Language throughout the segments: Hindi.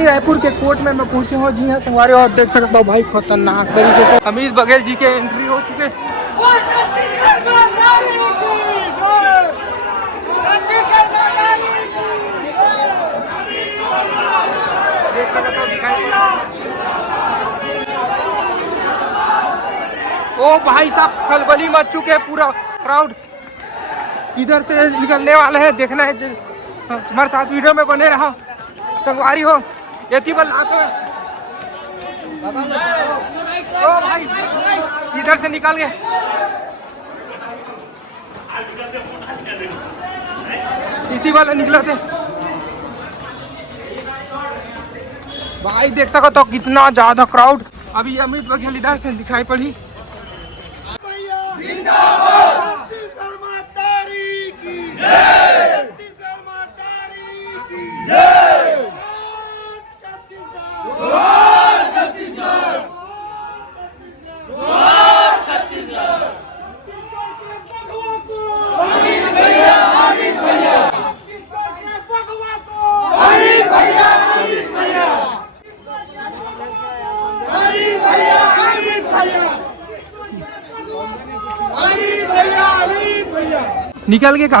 राजधानी रायपुर के कोर्ट में मैं पहुंचे हूँ। जी हाँ संगवारी, और देख सकता हूँ भाई खतरनाक तरीके से अमित बघेल जी के एंट्री हो चुके। देख सकते हो दिखाई, ओ भाई साहब खलबली मच चुके हैं, पूरा क्राउड इधर से निकलने वाले हैं। देखना है हमारे साथ, वीडियो में बने रहो संगवारी हो। यति बल आते ओ भाई इधर से निकल गए, इति वाले निकले थे भाई। देख सको तो कितना ज्यादा क्राउड। अभी अमित बघेल इधर से दिखाई पड़ी। निकल गए का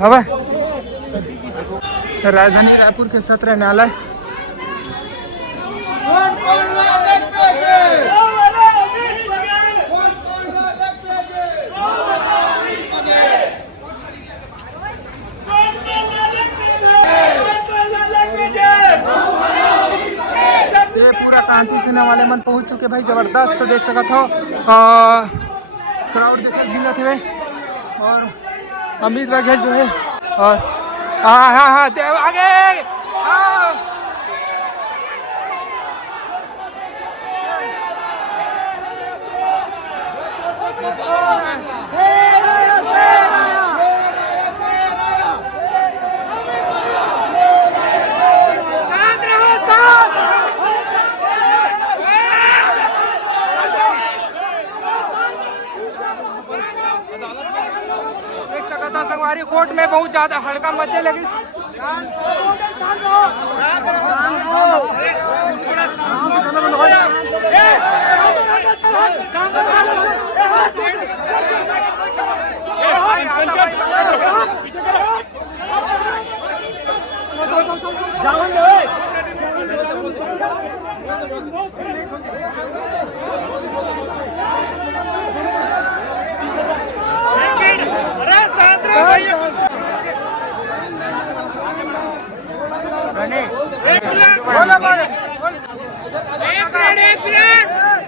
हवा। राजधानी रायपुर के सत्र न्यायालय ये पूरा क्रांति सेना वाले मन पहुंच चुके भाई, जबरदस्त। तो देख सकते हो क्राउड देखे भिंगा थे और अमित बघेल जो है, और हाँ देव आगे संगवारी कोर्ट में बहुत ज्यादा हड़कम मचे लगी।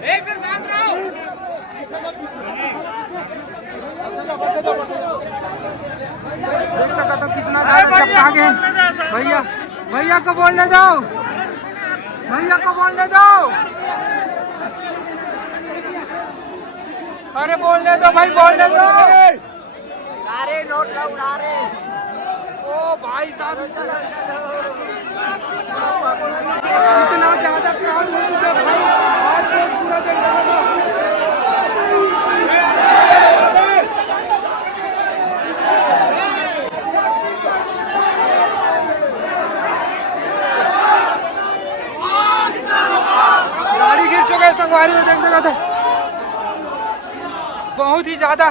देख सकते हो कितना ज्यादा चपका गए। भैया भैया को बोलने दो, भैया को बोलने दो, अरे बोलने दो भाई, बोलने दो। अरे नोट उड़ा रहे ओ भाई साहब, इतना ज्यादा क्राउड हो चुका है भाई। आज तो पूरा गाड़ी गिर चुके हैं संगवारी में, देख सकते थे बहुत ही ज्यादा